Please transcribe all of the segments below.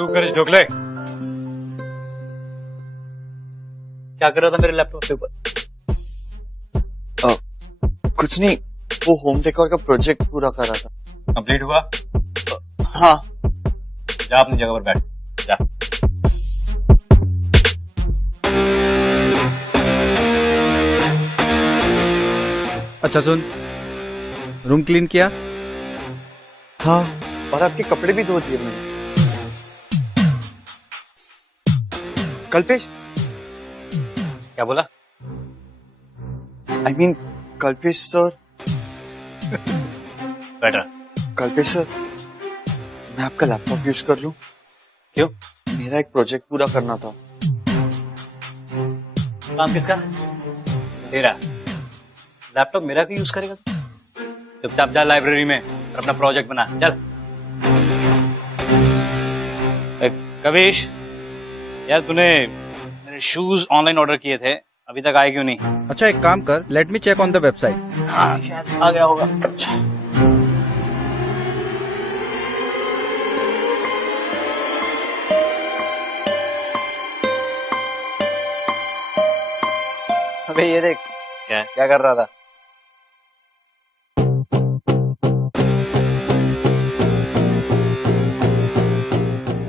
शुरू कर इस ढोकले। क्या कर रहा था मेरे लैपटॉप के ऊपर? कुछ नहीं, वो होम डेकोर का प्रोजेक्ट पूरा कर रहा था। कंप्लीट हुआ? हाँ। जा अपनी जगह पर बैठ जा। अच्छा सुन, रूम क्लीन किया? हाँ, और आपके कपड़े भी धो दिए मैंने। कल्पेश। क्या बोला? I mean, Kalpesh sir. बैठ रहा। कल्पेश सर, मैं आपका लैपटॉप यूज कर लूं? क्यों? मेरा एक प्रोजेक्ट पूरा करना था। काम किसका? तेरा। लैपटॉप मेरा क्यों यूज करेगा? चुपचाप जा लाइब्रेरी में और अपना प्रोजेक्ट बना। चल। कविश, यार तूने मेरे शूज ऑनलाइन ऑर्डर किए थे, अभी तक आए क्यों नहीं? अच्छा एक काम कर, let me check on the website. हाँ शायद आ गया होगा। अबे ये देख, क्या कर रहा था?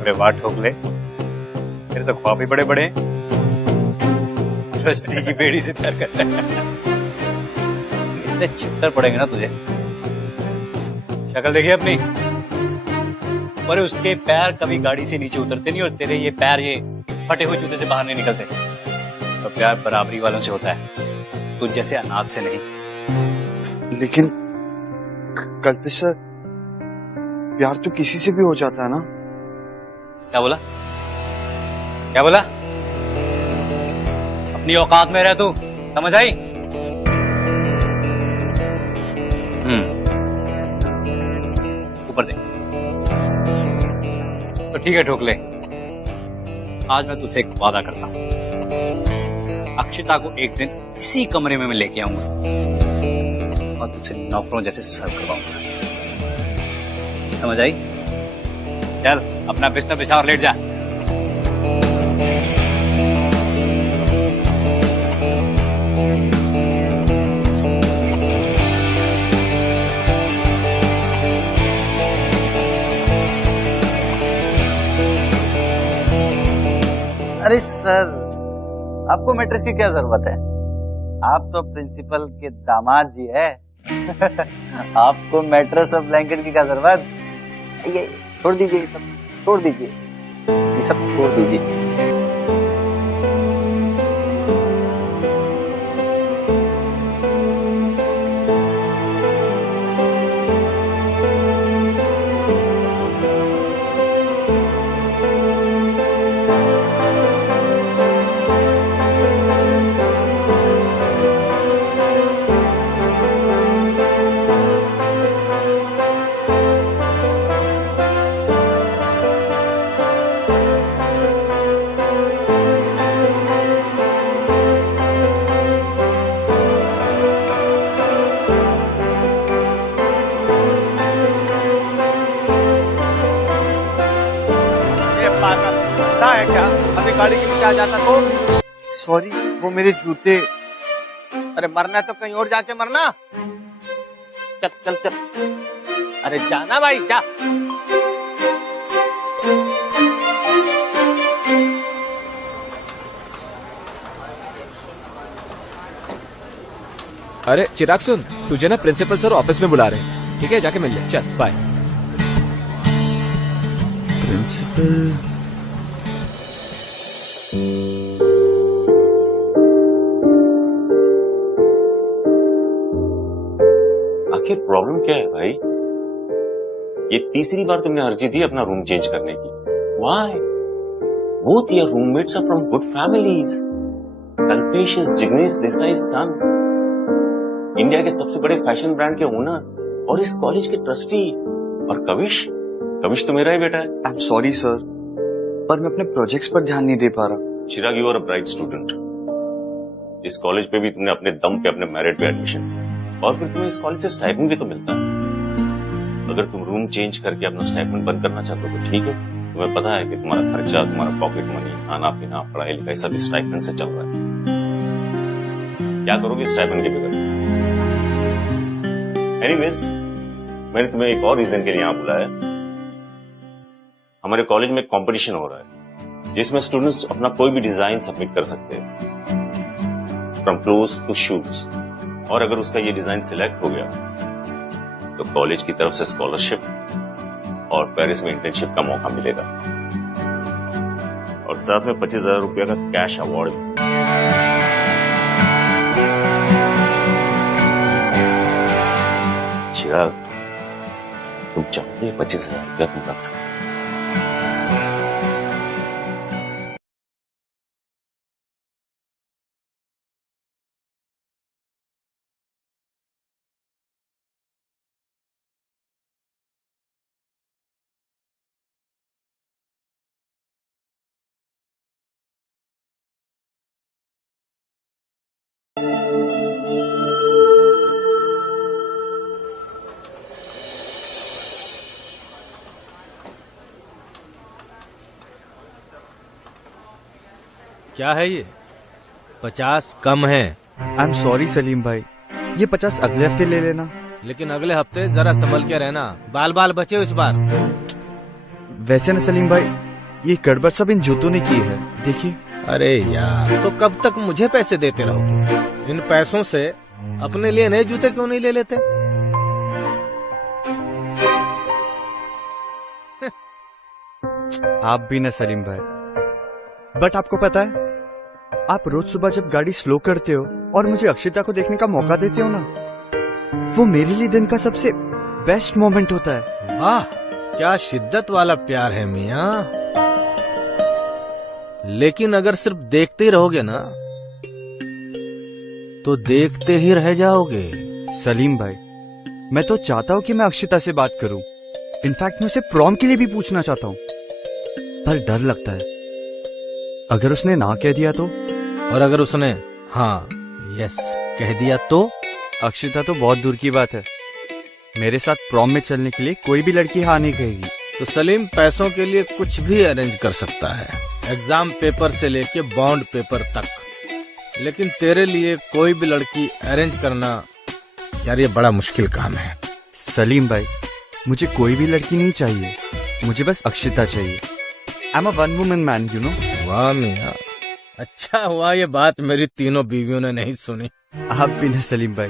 अरे वाह ठोकले, तेरे तो ख्वाब भी बड़े बड़े। रस्ती की बेड़ी से प्यार करता है। इतने चित्तर पड़ेंगे ना तुझे। शक्ल देखिए अपनी। पर उसके पैर कभी गाड़ी से नीचे उतरते नहीं और तेरे ये पैर ये फटे हुए जूते से बाहर नहीं निकलते। तो प्यार बराबरी वालों से होता है, तुझ जैसे अनाथ से नहीं। लेकिन कल्पेश सर, प्यार तो किसी से भी हो जाता है ना? क्या बोला? क्या बोला? अपनी औकात में रह तू, समझ आई? ऊपर देख। तो ठीक है ठोकले, आज मैं तुझसे एक वादा करता हूं। अक्षिता को एक दिन इसी कमरे में मैं लेके आऊंगा और तुझसे नौकरों जैसे सर्व करवाऊंगा। समझ आई? चल अपना बिस्तर बिछा और लेट जा। अरे सर, आपको मैट्रेस की क्या जरूरत है? आप तो प्रिंसिपल के दामाद जी है। आपको मैट्रेस और ब्लैंकेट की क्या जरूरत? ये छोड़ दीजिए, ये सब छोड़ दीजिए, ये सब छोड़ दीजिए। है क्या? अभी गाड़ी के नीचे आ जाता तो? सॉरी, वो मेरे जूते। अरे मरना है तो कहीं और जाके मरना। चल चल चल, अरे जाना भाई जा। अरे चिराग सुन, तुझे ना प्रिंसिपल सर ऑफिस में बुला रहे हैं, ठीक है? जाके मिल ले, चल बाय। प्रिंसिपल? आखिर प्रॉब्लम क्या है भाई? ये तीसरी बार तुमने अर्जी दी अपना रूम चेंज करने की। Why? Both your roommates are from good families. Kalpesh is Jignesh Desai's son. India के सबसे बड़े फैशन ब्रांड के ओनर और इस कॉलेज के ट्रस्टी। और कविश तो मेरा ही बेटा है। आई एम सॉरी सर, पर मैं अपने प्रोजेक्ट्स पर ध्यान नहीं दे पा रहा। Chirag, you are a bright student. इस कॉलेज पे भी तुमने अपने दम पे अपने मेरिट पे एडमिशन, और फिर तुम्हें इस कॉलेज से स्टाइपेंड भी तो मिलता है। अगर तुम रूम चेंज करके अपना स्टाइपेंड बंद करना चाहते हो तो ठीक है, तुम्हें पता है कि तुम्हारा खर्चा, तुम्हारा पॉकेट मनी, खाना पीना, पढ़ाई लिखाई सब स्टाइपेंड से चल रहा है। क्या करोगे स्टाइपेंड के बगैर? एनीवेज, मैंने तुम्हें एक और रीजन के लिए यहाँ बुलाया। हमारे कॉलेज में कंपटीशन हो रहा है जिसमें स्टूडेंट्स अपना कोई भी डिजाइन सबमिट कर सकते हैं, फ्रॉम क्लोथ्स टू शूज। और अगर उसका ये डिजाइन सिलेक्ट हो गया तो कॉलेज की तरफ से स्कॉलरशिप और पेरिस में इंटर्नशिप का मौका मिलेगा, और साथ में 25,000 रुपया का कैश अवार्ड भी। चिराग, तुम चाहते हैं 25,000 रुपया तुम रख सकते? क्या है ये? 50 कम है। आई एम सॉरी सलीम भाई, ये 50 अगले हफ्ते ले लेना। लेकिन अगले हफ्ते जरा संभल के रहना, बाल बाल बचे इस बार। वैसे ना सलीम भाई, ये गड़बड़ सब इन जूतों ने की है, देखिए। अरे यार, तो कब तक मुझे पैसे देते रहोगे? इन पैसों से अपने लिए नए जूते क्यों नहीं ले लेते? आप भी ना सलीम भाई, बट आपको पता है, आप रोज सुबह जब गाड़ी स्लो करते हो और मुझे अक्षिता को देखने का मौका देते हो ना, वो मेरे लिए दिन का सबसे बेस्ट मोमेंट होता है। वाह, क्या शिद्दत वाला प्यार है मियाँ। लेकिन अगर सिर्फ देखते ही रहोगे ना तो देखते ही रह जाओगे। सलीम भाई, मैं तो चाहता हूँ कि मैं अक्षिता से बात करूं। इनफैक्ट मैं उसे प्रॉम के लिए भी पूछना चाहता हूँ, पर डर लगता है अगर उसने ना कह दिया तो। और अगर उसने हाँ यस कह दिया तो? अक्षिता तो बहुत दूर की बात है, मेरे साथ प्रॉम में चलने के लिए कोई भी लड़की हाँ नहीं कहेगी। तो सलीम पैसों के लिए कुछ भी अरेंज कर सकता है, एग्जाम पेपर से लेके बॉन्ड पेपर तक। लेकिन तेरे लिए कोई भी लड़की अरेंज करना यार, ये बड़ा मुश्किल काम है। सलीम भाई, मुझे कोई भी लड़की नहीं चाहिए, मुझे बस अक्षिता चाहिए। I am a one woman man, you know. वाह मियां, अच्छा हुआ ये बात मेरी तीनों बीवियों ने नहीं सुनी। आप भी ना सलीम भाई।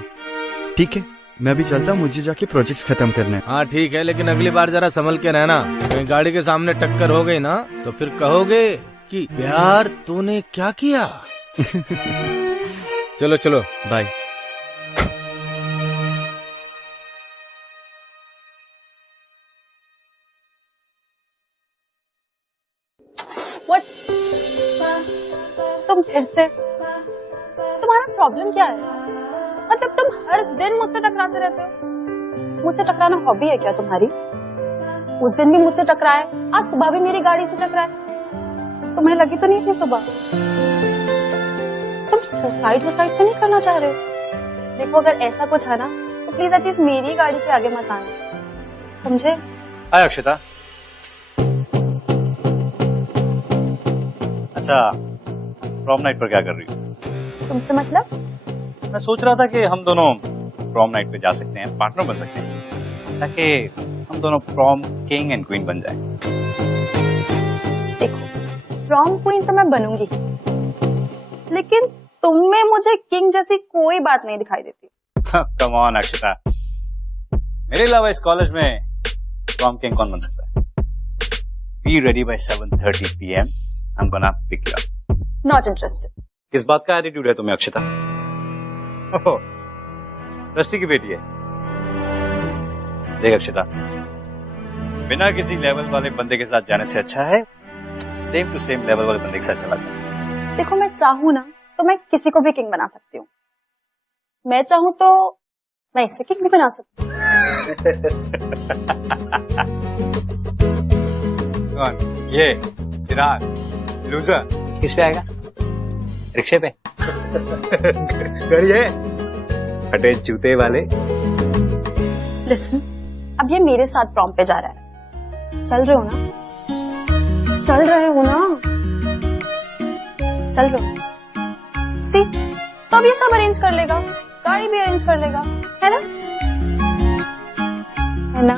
ठीक है, मैं भी चलता हूँ, मुझे जाके प्रोजेक्ट्स खत्म करने हैं। हाँ ठीक है, लेकिन अगली बार जरा संभल के रहना। कहीं गाड़ी के सामने टक्कर हो गई ना तो फिर कहोगे कि प्यार तूने क्या किया। चलो चलो, बाय। What? तुम फिर से? तुम्हारा प्रॉब्लम क्या है? मतलब तुम हर दिन मुझसे टकराते रहते हो। मुझसे टकराना हॉबी है क्या तुम्हारी? उस दिन भी मुझसे टकराए, आज सुबह भी मेरी गाड़ी से टकराए। तुम्हें लगी तो नहीं थी सुबह? तुम सुसाइड तो नहीं करना चाह रहे हो? देखो, अगर ऐसा कुछ है ना तो प्लीज एटलीस्ट मेरी गाड़ी के आगे मत आना, समझे? हाय अक्षिता। अच्छा, प्रॉम नाइट पर क्या कर रही हो? तुमसे मतलब? मैं सोच रहा था कि हम दोनों प्रॉम नाइट पे जा सकते हैं, पार्टनर बन सकते हैं, ताकि हम दोनों प्रॉम किंग एंड क्वीन बन जाएं। देखो, प्रॉम क्वीन तो मैं बनूंगी, लेकिन तुम में मुझे किंग जैसी कोई बात नहीं दिखाई देती। कम ऑन अक्षिता, मेरे अलावा इस कॉलेज में प्रॉम किंग कौन बन सकता है? Be ready by 7:30 PM. I'm gonna pick you up. Not interested. किस बात का एटीट्यूड है तुम्हें अक्षिता? ओह, ट्रस्टी की बेटी है। देख अक्षिता, बिना किसी लेवल वाले बंदे के साथ जाने से अच्छा है सेम टू सेम लेवल वाले बंदे के साथ चला जाए। देखो, मैं चाहूँ ना तो मैं किसी को भी किंग बना सकती हूँ। मैं चाहूँ तो मैं इसे किंग भी बना सकती हूँ। कौन? ये चिराग लूजर किस पे आएगा? रिक्शे पे। करिए फटे जूते वाले। लिसन, अब ये मेरे साथ प्रॉम पे जा रहा है, चल रहे हो ना? चल रहे हो ना, चल रहे हो सी, तो अब ये सब अरेंज कर लेगा, गाड़ी भी अरेंज कर लेगा, है ना, है ना,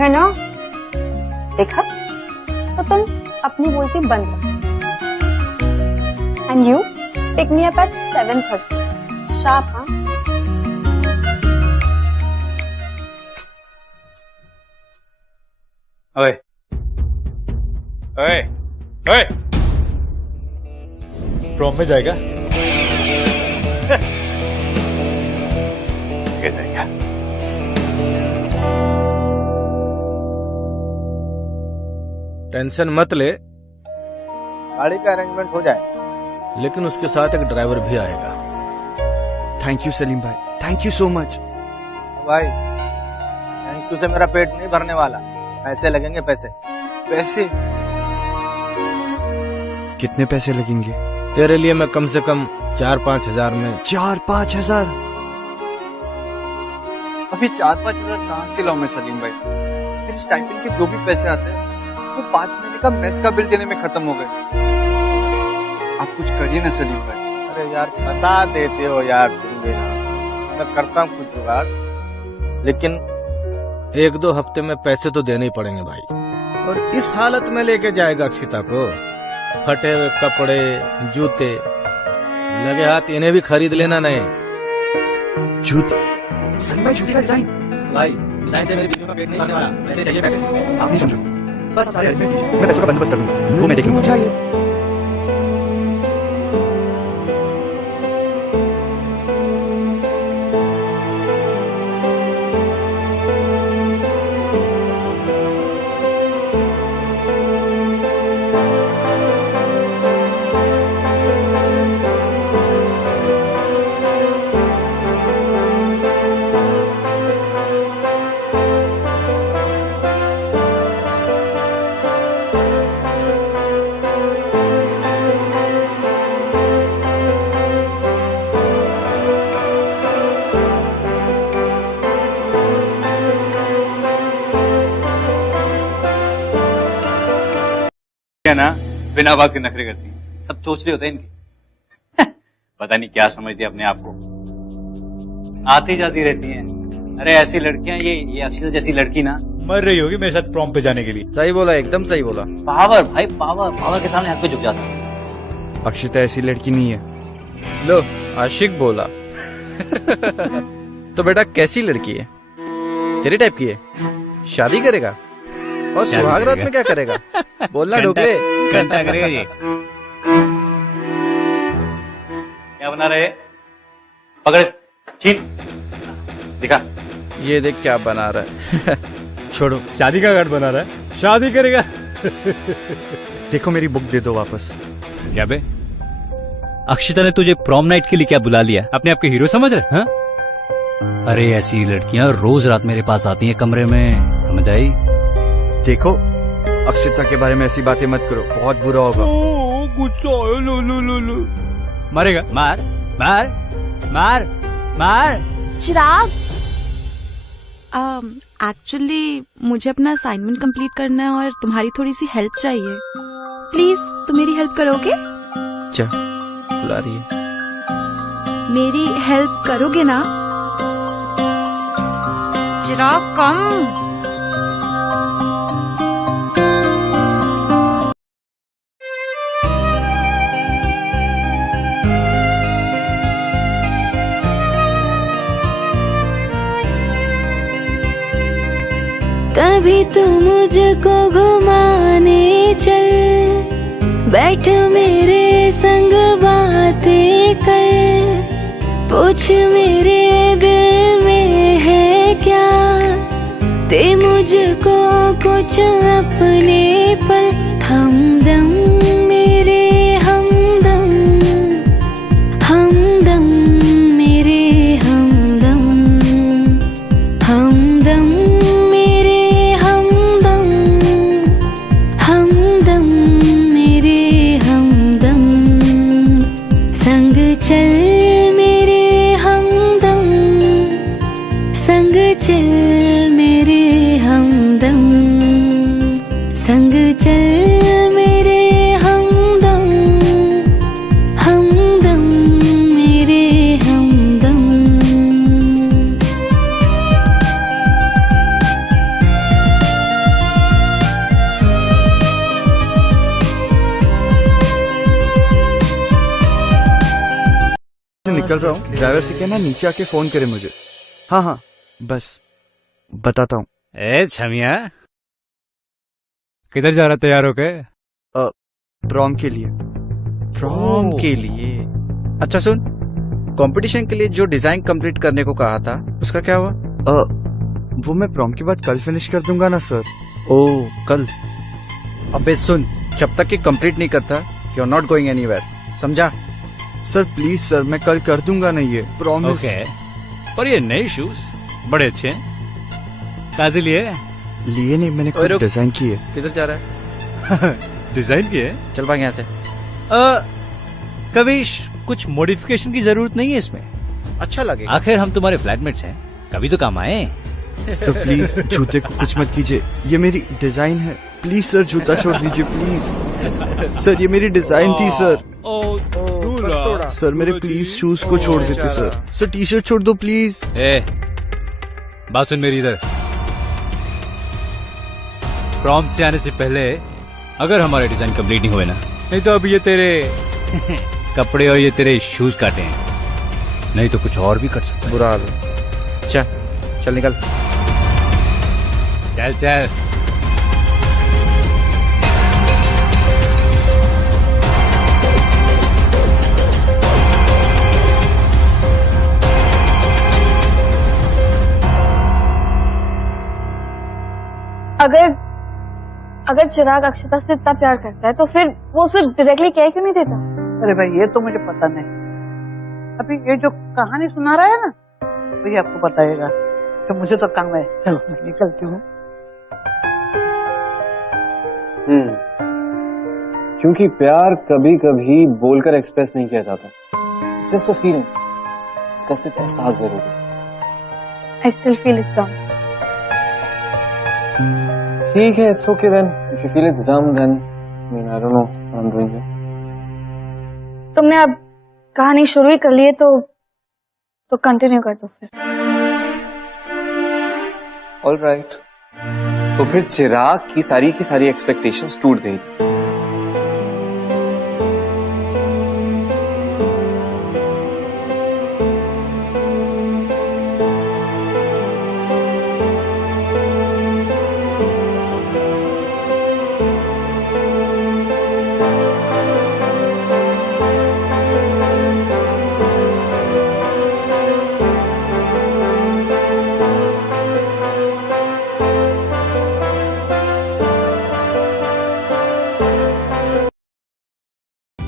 है ना? देखा, तो तुम अपनी बोलती बंद करो। And you pick me up at 7:30 sharp. हाँ, ओए ओए ओए, प्रॉम में जाएगा? जाएगा। टेंशन मत ले, गाड़ी का अरेंजमेंट हो जाए, लेकिन उसके साथ एक ड्राइवर भी आएगा। थैंक यू सलीम भाई, थैंक यू सो मच। भाई थैंक यू से मेरा पेट नहीं भरने वाला, पैसे लगेंगे, पैसे। पैसे? कितने पैसे लगेंगे? तेरे लिए मैं कम से कम 4-5 हजार में। 4-5 हजार? अभी 4-5 हजार कहाँ से लाऊं मैं सलीम भाई? मेरे स्टाइपेंड के जो भी पैसे आते हैं वो 5 महीने का मेस का बिल देने में खत्म हो गए। आप कुछ करिए ना सलीम भाई। अरे यार फंसा देते हो यार तुम भी ना, मैं करता हूँ कुछ जुगाड़, लेकिन 1-2 हफ्ते में पैसे तो देने ही पड़ेंगे भाई। और इस हालत में लेके जाएगा अक्षिता को? फटे हुए कपड़े, जूते लगे हाथ, इन्हें भी खरीद लेना नहीं। जूते? सलीम भाई जूते का डिजाइन? भाई डिजाइन से मेरे बीवी का पेट नहीं भरने वाला, पैसे चाहिए पैसे। आप नहीं समझो, बस सारे अरेंजमेंट कीजिए, मैं पैसों का बंदोबस्त कर दूंगा, वो मैं देख लूंगा। है ना, बिना बात के नखरे करती हैं, सब चोचले होते हैं इनके। पता नहीं क्या समझती है अपने आप को, आती जाती रहती हैं। अरे ऐसी लड़कियां, ये अक्षिता जैसी लड़की ना मर रही होगी मेरे साथ प्रॉम पे जाने के लिए। सही बोला, एकदम सही बोला। पावर भाई, पावर के सामने हाथ पे झुक जाता है। अक्षिता ऐसी लड़की नहीं है। लो आशिक बोला। तो बेटा कैसी लड़की है? तेरी टाइप की है? शादी करेगा? और सुहाग रात में क्या करेगा? बोलना ढोकले। घंटा करेगा ये। क्या बना रहे? पकड़, छीन, दिखा। ये देख क्या बना रहा है। छोड़ो, शादी का कार्ड बना रहा है, शादी करेगा। देखो मेरी बुक दे दो वापस। क्या बे, अक्षिता ने तुझे प्रॉम नाइट के लिए क्या बुला लिया? अपने आप के हीरो समझ रहे? हाँ? अरे ऐसी लड़कियां रोज रात मेरे पास आती हैं कमरे में, समझ आई? देखो अक्षिता के बारे में ऐसी बातें मत करो, बहुत बुरा होगा। गुस्सा है, लो। मारेगा? मार मार मार मार। चिराग, एक्चुअली मुझे अपना असाइनमेंट कंप्लीट करना है और तुम्हारी थोड़ी सी हेल्प चाहिए। प्लीज तुम मेरी हेल्प करोगे? जा बुला रही है। मेरी हेल्प करोगे ना? चिराग कम। कभी तू मुझको घुमाने चल, बैठ मेरे संग बातें कर, पूछ मेरे दिल में है क्या, दे मुझको कुछ अपने पल, हमदम मेरे हमदम, हमदम मेरे हमदम, हमदम मेरे हमदम, हमदम मेरे हमदम, संग चल मेरे हमदम, संग चल मेरे हमदम, संग चल ड्राइवर से कहना नीचे आके फोन करे मुझे। हाँ हाँ बस बताता हूँ। ए छमिया, किधर जा रहा तैयार होके? प्रॉम के लिए। प्रॉम के लिए? अच्छा सुन, कंपटीशन के लिए जो डिजाइन कंप्लीट करने को कहा था उसका क्या हुआ? वो मैं प्रॉम के बाद कल फिनिश कर दूंगा ना सर। ओह कल? अबे सुन, जब तक ये कंप्लीट नहीं करता you are not going anywhere, समझा? सर प्लीज सर, मैं कल कर दूंगा ना, ये प्रॉमिस। ओके, पर ये नए शूज बड़े अच्छे हैं, कहाँ से लिए? लिए नहीं, मैंने खुद डिजाइन किए। किधर जा रहा है? डिजाइन किए? चल भाग यहाँ से। कविश, कुछ मॉडिफिकेशन की जरूरत नहीं है इसमें, अच्छा लगेगा। आखिर हम तुम्हारे फ्लैटमेट्स हैं, कभी तो काम आए। सर प्लीज जूते को कुछ मत कीजिए, ये मेरी डिजाइन है। प्लीज सर जूता छोड़ दीजिए प्लीज। सर ये मेरी डिजाइन थी सर। सर मेरे प्लीज शूज को छोड़ देते सर। सर टी शर्ट छोड़ दो प्लीज। ए, बात सुन मेरी इधर। प्रॉम से आने से पहले अगर हमारे डिजाइन कंप्लीट नहीं हुए ना, नहीं तो अभी ये तेरे कपड़े और ये तेरे शूज काटे हैं, नहीं तो कुछ और भी कर सकते। बुरा हाल है। चल निकल। चल चल। अगर चिराग अक्षता से इतना प्यार करता है तो फिर वो उसे डायरेक्टली कह क्यों नहीं देता? अरे भाई ये तो मुझे पता नहीं, अभी ये जो कहानी सुना रहा है ना वही आपको बताएगा, तो मुझे तो काम है। चलो मैं निकलती हूँ। क्योंकि प्यार कभी कभी बोलकर एक्सप्रेस नहीं किया जाता, इट्स जस्ट अ फीलिंग जिसका सिर्फ एहसास जरूरी है। I still feel it's dumb. ठीक है, it's okay then, if you feel it's dumb then I mean I don't know what I am doing here. तुमने अब कहानी शुरू ही कर ली है तो कंटिन्यू कर दो फिर। ऑलराइट, तो फिर चिराग की सारी एक्सपेक्टेशंस टूट गई थी।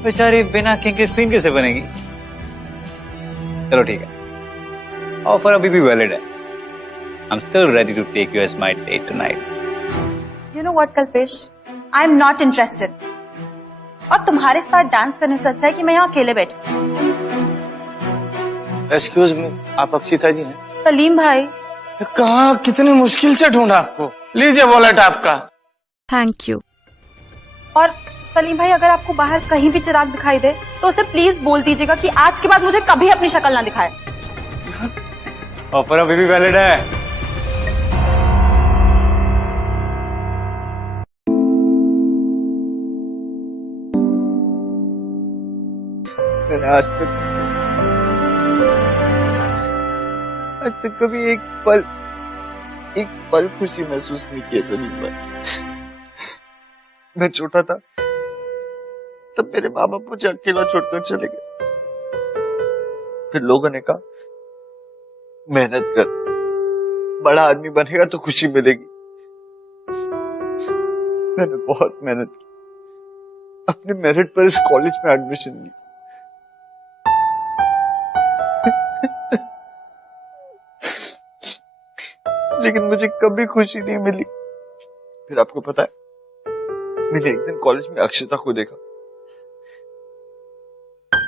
बेचारी बिना किंग की क्वीन कैसे बनेगी? चलो ठीक है, ऑफर अभी भी वैलिड है। I am still ready to take you as my date tonight. You know what Kalpesh, I am not interested. और तुम्हारे साथ डांस करने से अच्छा है कि मैं यहाँ अकेले बैठूं। एक्सक्यूज मी, आप अक्षिता जी हैं? सलीम भाई। कहाँ, कितनी मुश्किल से ढूंढा आपको। लीजिए वॉलेट आपका। Thank you. और सलीम भाई, अगर आपको बाहर कहीं भी चिराग दिखाई दे तो उसे प्लीज बोल दीजिएगा कि आज के बाद मुझे कभी अपनी शक्ल ना दिखाए। ऑफर अभी भी वैलिड है। मैंने आज तक कभी एक पल खुशी महसूस नहीं की सलीम भाई। मैं छोटा था तब मेरे माँ बाप मुझे अकेला छोड़कर चले गए। फिर लोगों ने कहा मेहनत कर, बड़ा आदमी बनेगा तो खुशी मिलेगी। मैंने बहुत मेहनत की, अपने मेरिट पर इस कॉलेज में एडमिशन ली। लेकिन मुझे कभी खुशी नहीं मिली। फिर आपको पता है, मैंने एक दिन कॉलेज में अक्षता को देखा।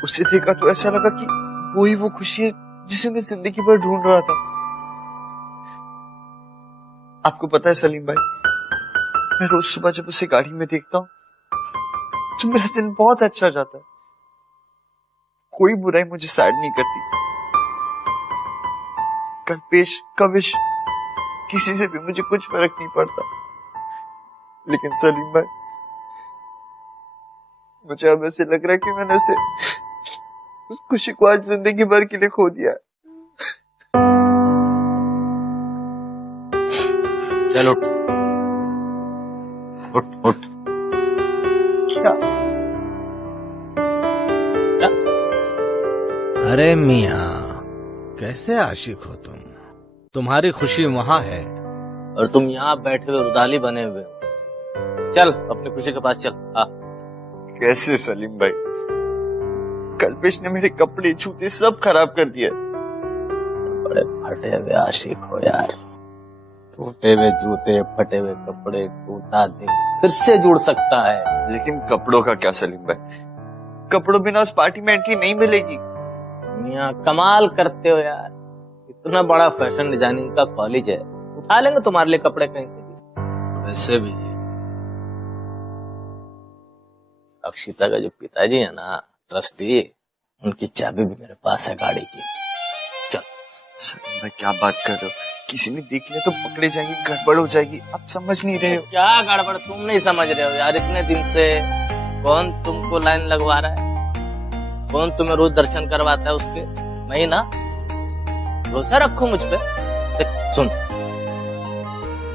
उसे देखा तो ऐसा लगा कि वही वो खुशी है जिसे मैं जिंदगी भर ढूंढ रहा था। आपको पता है सलीम भाई, मैं रोज सुबह जब उसे गाड़ी में देखता हूँ तो मेरा दिन बहुत अच्छा जाता है। कोई बुराई मुझे सैड नहीं करती। कल्पेश, कविश, किसी से भी मुझे कुछ फर्क नहीं पड़ता। लेकिन सलीम भाई, मुझे अब ऐसे लग रहा है कि मैंने उसे उस खुशी को आज जिंदगी भर के लिए खो दिया। चल उठ उठ उठ। क्या? अरे मियाँ, कैसे आशिक हो तुम? तुम्हारी खुशी वहां है और तुम यहाँ बैठे हुए रुदाली बने हुए हो। चल अपनी खुशी के पास चल। आ। कैसे सलीम भाई? कल्पेश ने मेरे कपड़े जूते सब खराब कर दिए। बड़े फटे हुए आशिक हो यार। टूटे हुए जूते, फटे हुए कपड़े, टूटा दिल फिर से जुड़ सकता है। लेकिन कपड़ों का क्या सलीम भाई? कपड़ों बिना उस पार्टी में एंट्री नहीं मिलेगी। मियाँ कमाल करते हो यार, इतना बड़ा फैशन डिजाइनिंग का कॉलेज है, उठा लेंगे तुम्हारे लिए कपड़े कहीं से भी। वैसे भी अक्षिता का जो पिताजी है ना, ट्रस्टी, उनकी चाबी भी मेरे पास है गाड़ी की। चल। सलीम भाई क्या बात कर रहे हो? किसी ने देख लिया तो पकड़े जाएंगे, गड़बड़ हो जाएगी। आप समझ नहीं रहे हो। क्या गड़बड़? तुम नहीं समझ रहे हो यार। इतने दिन से कौन तुमको लाइन लगवा रहा है? कौन तुम्हें रोज दर्शन करवाता है उसके? मैं ना। भरोसा रखो मुझ पे। सुन,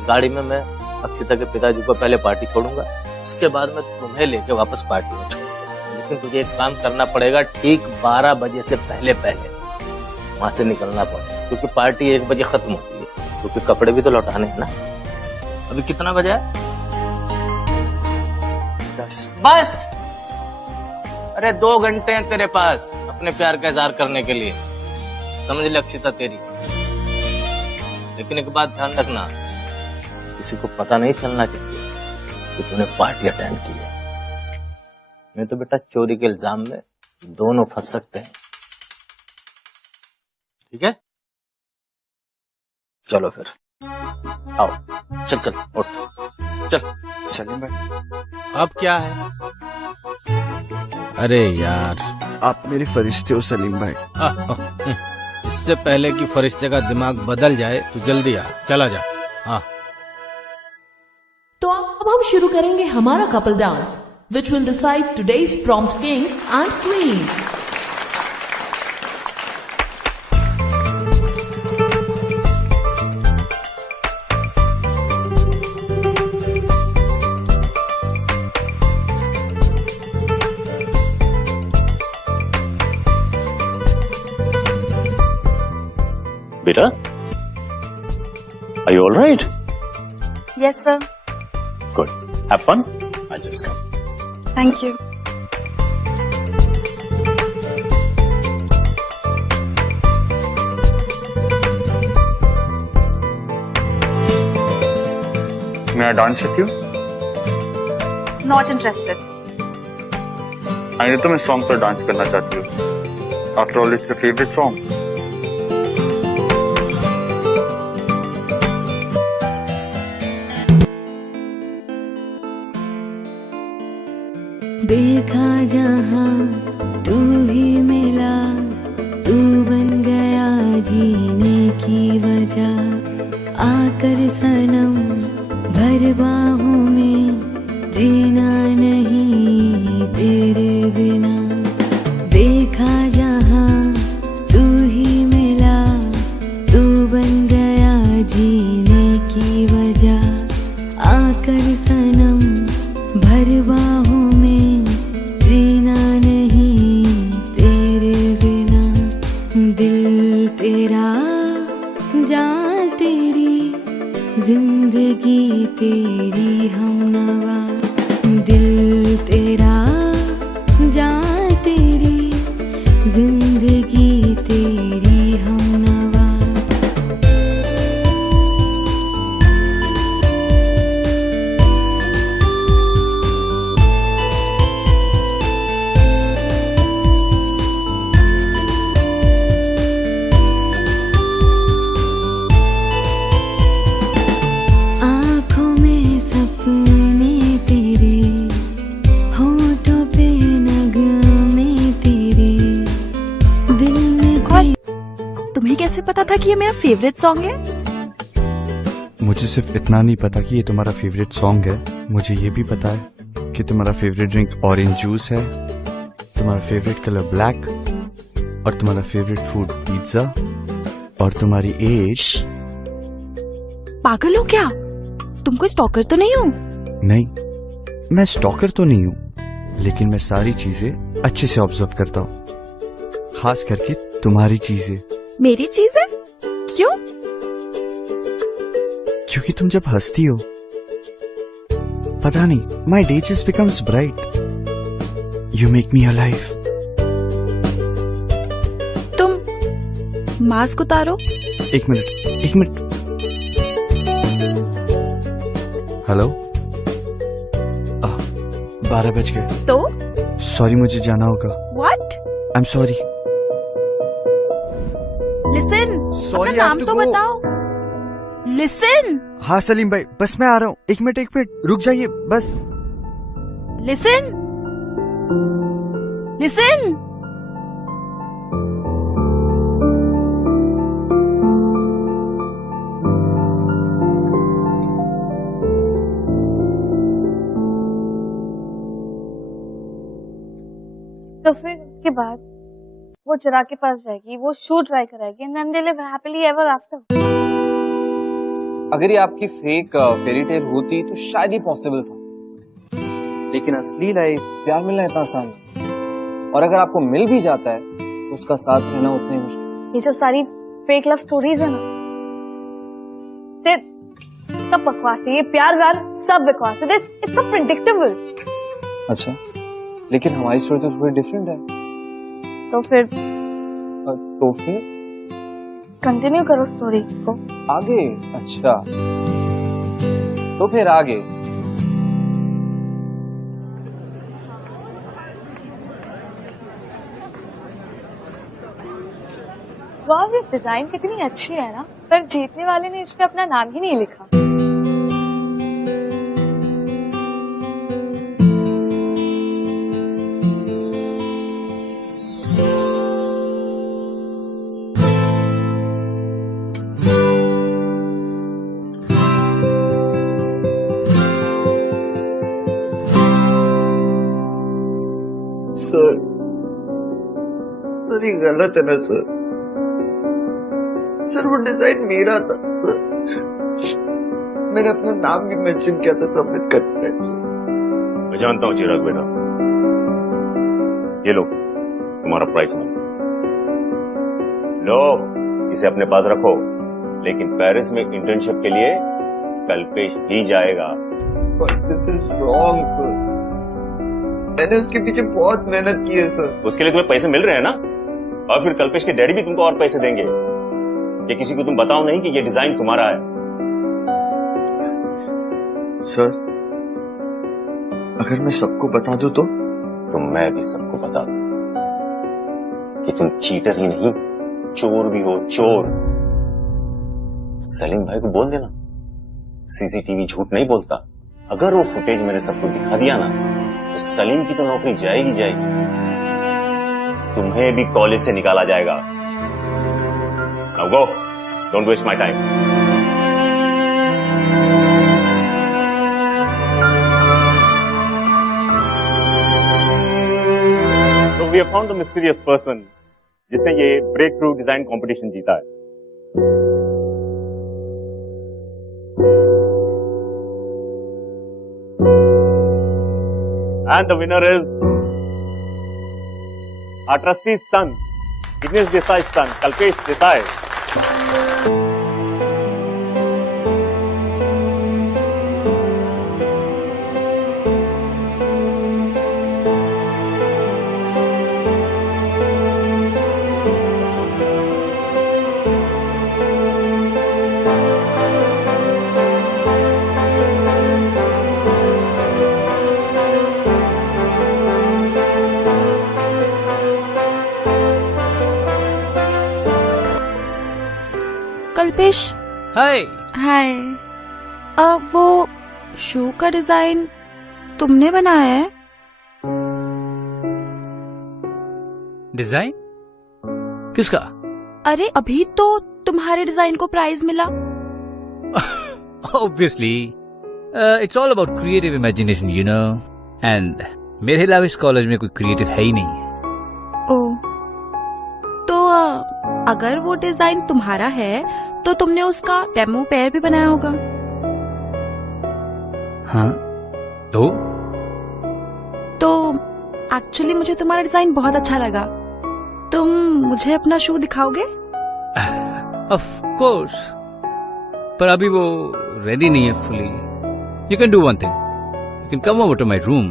गाड़ी में मैं अक्षिता के पिताजी को पहले पार्टी छोड़ूंगा, उसके बाद मैं तुम्हें लेके वापस पार्टी में छोड़ूंगा। लेकिन तुझे एक काम करना पड़ेगा, ठीक 12 बजे से पहले वहां से निकलना पड़ेगा, क्योंकि पार्टी 1 बजे खत्म होती है। क्योंकि कपड़े भी तो लौटाने हैं ना। अभी कितना बजा है? 10। बस अरे 2 घंटे हैं तेरे पास अपने प्यार का इजहार करने के लिए। समझ ले अक्षिता तेरी। लेकिन एक बात ध्यान रखना, किसी को पता नहीं चलना चाहिए कि तूने पार्टी अटेंड की है। नहीं तो बेटा चोरी के इल्जाम में दोनों फंस सकते हैं। ठीक है? चलो फिर आओ। चल चल उठ चल। सलीम भाई अब क्या है? अरे यार, आप मेरे फरिश्ते हो सलीम भाई। इससे पहले कि फरिश्ते का दिमाग बदल जाए तो जल्दी आ, चला जा। हाँ। तो अब हम शुरू करेंगे हमारा couple dance, which will decide today's prompt king and queen. बेटा, are you all right? Yes, sir. Good. Have fun. I just come. Thank you. मैं डांस करती हूँ। Not interested. आई तो मैं सॉन्ग पर डांस करना चाहती हूँ। After all, it's your favorite song. देखा जहाँ तू ही मिला, तू बन गया जीने की वजह। आकर सनम भर बाहों में, जीना नहीं तेरे बिना। देखा जहाँ तू ही मिला, तू बन गया जीने की वजह। आकर सनम भर बाहों में, जीना नहीं तेरे बिना। दिल तेरा जान तेरी, जिंदगी तेरी हमनवा। दिल तेरा जान तेरी, जिंदगी तेरी हमनवा। तुम्हें कैसे पता था कि ये मेरा फेवरेट सॉन्ग है? मुझे सिर्फ इतना नहीं पता कि ये तुम्हारा फेवरेट सॉन्ग है, मुझे ये भी पता है कि तुम्हारा फेवरेट ड्रिंक ऑरेंज जूस है, तुम्हारा फेवरेट कलर ब्लैक और तुम्हारा फेवरेट फूड पिज्जा और तुम्हारी एज। पागल हो क्या? तुम कोई स्टॉकर तो नहीं हो? नहीं, मैं स्टॉकर तो नहीं हूँ, लेकिन मैं सारी चीजें अच्छे से ऑब्जर्व करता हूँ, खास करके तुम्हारी चीजें। मेरी चीजें? क्यों? क्योंकि तुम जब हंसती हो, पता नहीं, my day just becomes bright. You make me alive. तुम मास्क उतारो। एक मिनट। हेलो, 12 बज गए। तो सॉरी, मुझे जाना होगा। What? I am sorry. Listen, Sorry, अपना I have नाम to तो go. बताओ। लिसन, हाँ सलीम भाई, बस मैं आ रहा हूँ। एक मिनट, रुक जाइए बस। Listen, listen. तो फिर इसके बाद वो चिराग के पास जाएगी, वो शो ट्राई कराएगी, and then they live happily ever after. अगर ये आपकी फेक फेरी टेल होती तो शायद ही पॉसिबल था, लेकिन असली लाइफ प्यार मिलना इतना आसान नहीं, और अगर आपको मिल भी जाता है तो उसका साथ रहना उतना ही मुश्किल। ये जो सारी फेक लव स्टोरीज है ना, सब बकवास है। ये प्यार व्यार सब बकवास है। It's so predictable. अच्छा, लेकिन हमारी स्टोरी तो थोड़ी डिफरेंट है। तो फिर कंटिन्यू करो स्टोरी को आगे। अच्छा, तो फिर आगे। वाह, ये डिजाइन कितनी अच्छी है ना, पर जीतने वाले ने इस पे अपना नाम ही नहीं लिखा। सर ये गलत है ना सर। सर वो डिजाइन मेरा था सर। मैंने अपना नाम भी मेंशन किया था सबमिट करते हैं। मैं जानता हूँ चिराग बेटा, ये लो तुम्हारा प्राइस मनी, लो इसे अपने पास रखो, लेकिन पेरिस में इंटर्नशिप के लिए कल्पेश ही जाएगा। But this is wrong sir। मैंने उसके पीछे बहुत मेहनत की है सर। उसके लिए तुम्हें पैसे मिल रहे हैं ना, और फिर कल्पेश के डैडी भी तुमको और पैसे देंगे। ये किसी को तुम बताओ नहीं कि ये डिजाइन तुम्हारा है। सर अगर मैं सबको बता दूं तो मैं भी सबको बता दूं कि तुम चीटर ही नहीं, चोर भी हो, चोर। सलीम भाई को बोल देना, सीसीटीवी झूठ नहीं बोलता। अगर वो फुटेज मैंने सबको दिखा दिया ना, तो सलीम की तो नौकरी जाएगी जाएगी, तुम्हें भी कॉलेज से निकाला जाएगा। Now go, don't waste my time. So we have found the mysterious person जिसने ये ब्रेक थ्रू डिजाइन कंपटीशन जीता है। And the winner is our trustee's son, Ignesh Desai's son, Kalpesh Desai. Kalpesh, हाय। हाय। वो शू का डिजाइन तुमने बनाया है? डिजाइन किसका? अरे अभी तो तुम्हारे डिजाइन को प्राइज मिला। Obviously it's all about creative imagination, you know, and मेरे अलावा इस कॉलेज में कोई क्रिएटिव है ही नहीं है। ओ, अगर वो डिजाइन तुम्हारा है तो तुमने उसका डेमो पेयर भी बनाया होगा। हाँ तो एक्चुअली मुझे तुम्हारा डिजाइन बहुत अच्छा लगा। तुम मुझे अपना शू दिखाओगे? ऑफ कोर्स, पर अभी वो रेडी नहीं है fully. You can do one thing, you can come over to my room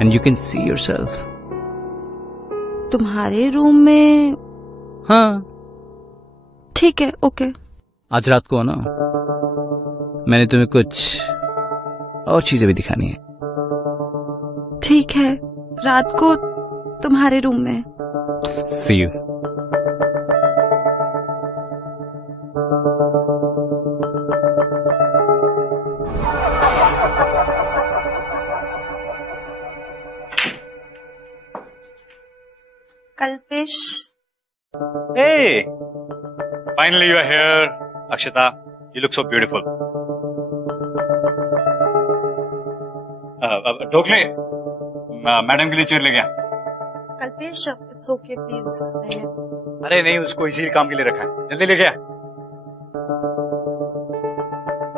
and you can see yourself. तुम्हारे रूम में? हाँ ठीक है, ओके। आज रात को ना मैंने तुम्हें कुछ और चीजें भी दिखानी है। ठीक है, रात को तुम्हारे रूम में। See you. Kalpesh. Hey, finally you are here, Akshita. You look so beautiful. ढोकले, मैडम के लिए चेयर ले गया। Kalpesh, it's okay please. अरे नहीं, उसको इसी काम के लिए रखा है। जल्दी ले गया,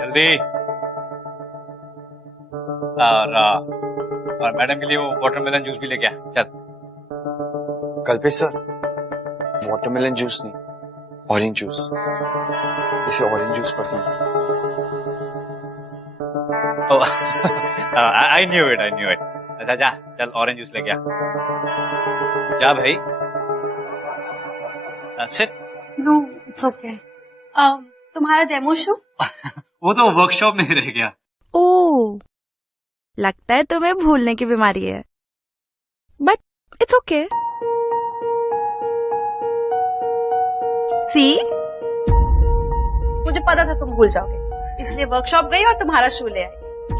जल्दी। और मैडम के लिए वो वाटरमेलन जूस भी ले गया। चल। कल्पेश सर, वाटरमेलन जूस नहीं, ऑरेंज जूस। इसे ऑरेंज जूस पसंद है। I knew it. अच्छा जा, चल ऑरेंज जूस ले गया। जा भाई। Sit. No, it's okay. तुम्हारा डेमो शो? वो तो वर्कशॉप में रह गया। ओह, लगता है तुम्हें भूलने की बीमारी है, बट इट्स ओके। सी, मुझे पता था तुम भूल जाओगे, इसलिए वर्कशॉप गई और तुम्हारा शू ले आई।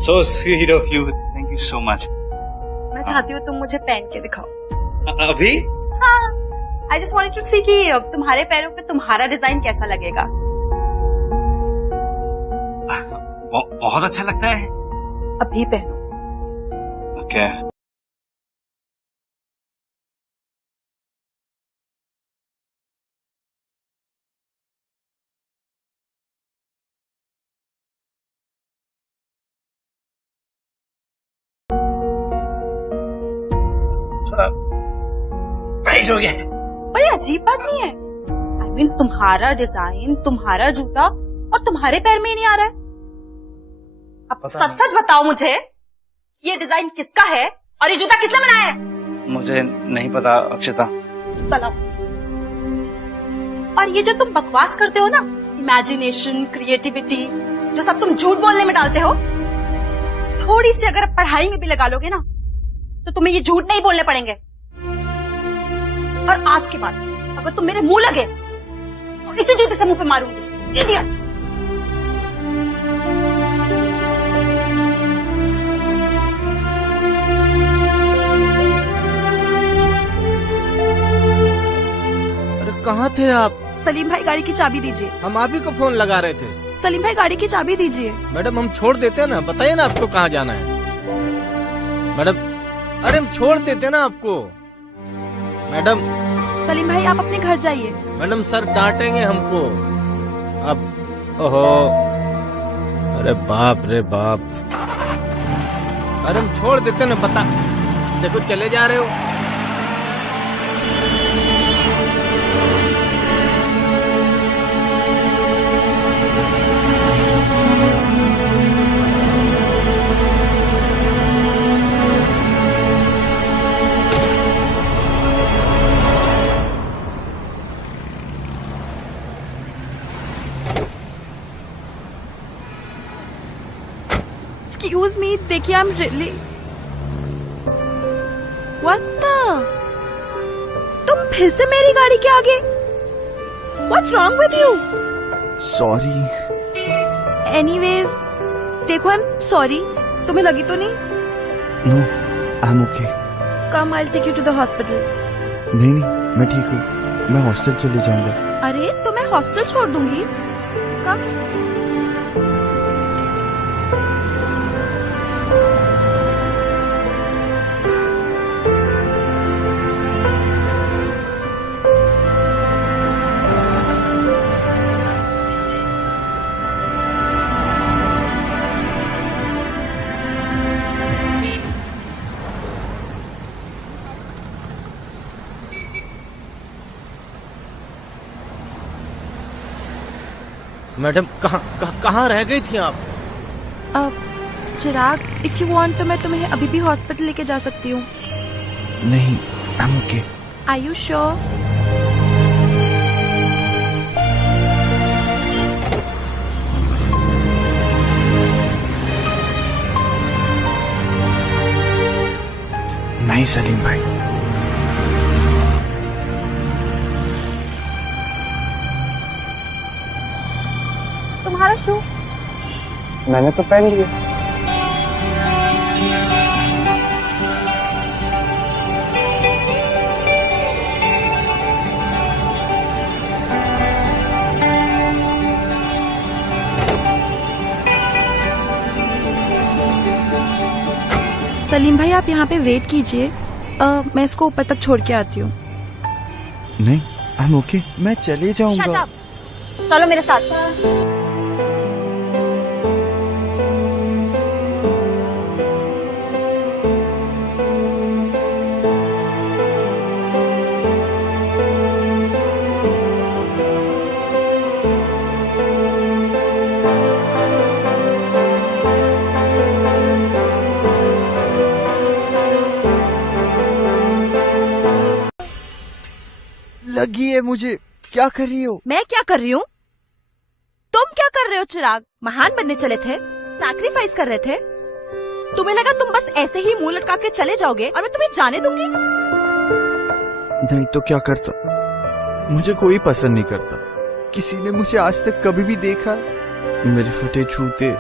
So sweet of you. Thank you so much. मैं चाहती हूँ तुम मुझे पहन के दिखाओ। अभी? हाँ, I just wanted to see कि तुम्हारे पैरों पे तुम्हारा डिजाइन कैसा लगेगा। बहुत अच्छा लगता है। अभी पहनो। Okay. हो गया। बड़ी अजीब बात नहीं है? I mean, तुम्हारा डिजाइन, तुम्हारा जूता और तुम्हारे पैर में ही नहीं आ रहा है। अब सच सच बताओ मुझे, ये डिजाइन किसका है और ये जूता किसने बनाया है? मुझे नहीं पता अक्षता। चलो। और ये जो तुम बकवास करते हो ना, इमेजिनेशन, क्रिएटिविटी, जो सब तुम झूठ बोलने में डालते हो, थोड़ी सी अगर पढ़ाई में भी लगा लोगे ना, तो तुम्हें ये झूठ नहीं बोलने पड़ेंगे। और आज के बाद अगर तुम मेरे मुंह लगे तो इसी जूते से मुंह पे मारूंगी। इडियट। अरे कहाँ थे आप? सलीम भाई, गाड़ी की चाबी दीजिए। हम आप ही को फोन लगा रहे थे। सलीम भाई, गाड़ी की चाबी दीजिए। मैडम, हम छोड़ देते ना, बताइए ना आपको कहाँ जाना है। मैडम, अरे हम छोड़ देते ना आपको। मैडम। सलीम भाई, आप अपने घर जाइए। मैडम, सर डांटेंगे हमको। अब ओहो, अरे बाप रे बाप। अरे हम छोड़ देते ना, बता। देखो चले जा रहे हो। Excuse me, देखिए, I'm really... What the? तुम फिर से मेरी गाड़ी के आगे? What's wrong with you? Sorry. Anyways, देखो, I'm sorry. तुम्हें लगी तो नहीं? No, I'm okay. Come, I'll take you to the hospital. नहीं, मैं ठीक हूँ। मैं हॉस्टल चले जाऊंगा। अरे, तो मैं हॉस्टल छोड़ दूंगी। Come. मैडम कहाँ रह गई थी आप? चिराग, इफ यू वांट तो मैं तुम्हें अभी भी हॉस्पिटल लेके जा सकती हूँ। नहीं, I am okay. Are you sure? नहीं सलीम भाई, तुम्हारा शू मैंने तो पहन लिया। सलीम भाई, आप यहाँ पे वेट कीजिए, मैं इसको ऊपर तक छोड़ के आती हूँ। नहीं, आई एम ओके, मैं चले जाऊंगा। Shut up. चलो मेरे साथ। लगी है मुझे, क्या कर रही हो? मैं क्या कर रही हूँ? तुम क्या कर रहे हो चिराग? महान बनने चले थे, सैक्रिफाइस कर रहे थे। तुम्हें लगा तुम बस ऐसे ही मुंह लटका के चले जाओगे और मैं तुम्हें जाने दूंगी? नहीं तो क्या करता? मुझे कोई पसंद नहीं करता। किसी ने मुझे आज तक कभी भी देखा? मेरे फटे जूते,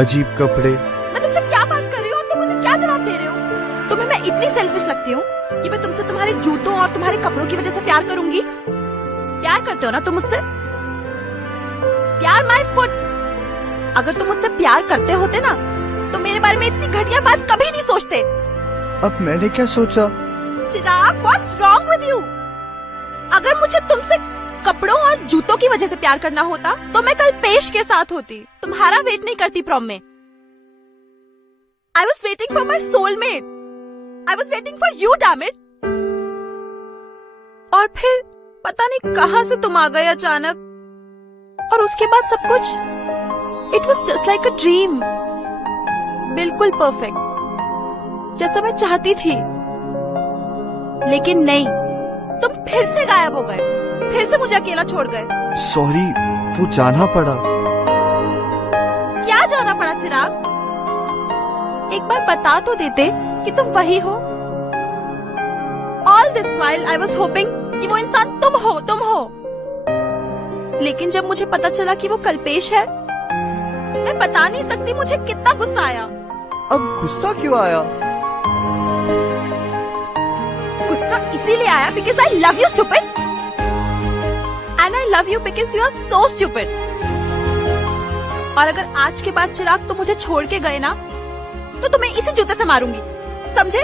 अजीब कपड़े। मैं तुमसे क्या बात कर रही हूँ और तुम मुझे क्या जवाब दे रहे हो? तुम्हें मैं इतनी सेल्फिश लगती हूँ कि मैं तुमसे तुम्हारे जूतों और तुम्हारे कपड़ों की वजह से प्यार करूंगी? प्यार करते हो ना तुम मुझसे? प्यार माय फुट। अगर तुम मुझसे प्यार करते होते ना तो मेरे बारे में इतनी घटिया बात कभी नहीं सोचते। अब मैंने क्या सोचा? चिराग, व्हाट्स रॉन्ग विद यू? अगर मुझे तुमसे कपड़ों और जूतों की वजह से प्यार करना होता तो मैं कल पेश के साथ होती। तुम्हारा वेट नहीं करती प्रॉम में। I was waiting for my soulmate. I was waiting for you, damn it. और फिर पता नहीं कहां से तुम आ गए अचानक, और उसके बाद सब कुछ it was just like a dream. बिल्कुल परफेक्ट, जैसा मैं चाहती थी। लेकिन नहीं, तुम फिर से गायब हो गए, फिर से मुझे अकेला छोड़ गए। सॉरी, वो जाना पड़ा। क्या जाना पड़ा चिराग? एक बार बता तो देते कि तुम वही हो। All this while I was hoping कि वो इंसान तुम हो। लेकिन जब मुझे पता चला कि वो कल्पेश है, मैं बता नहीं सकती मुझे कितना गुस्सा आया। अब गुस्सा क्यों आया? गुस्सा इसीलिए आया because I love you, stupid. And I love you because you are so stupid. और अगर आज के बाद चिराग तुम मुझे छोड़ के गए ना तो तुम्हें इसी जूते से मारूंगी, समझे?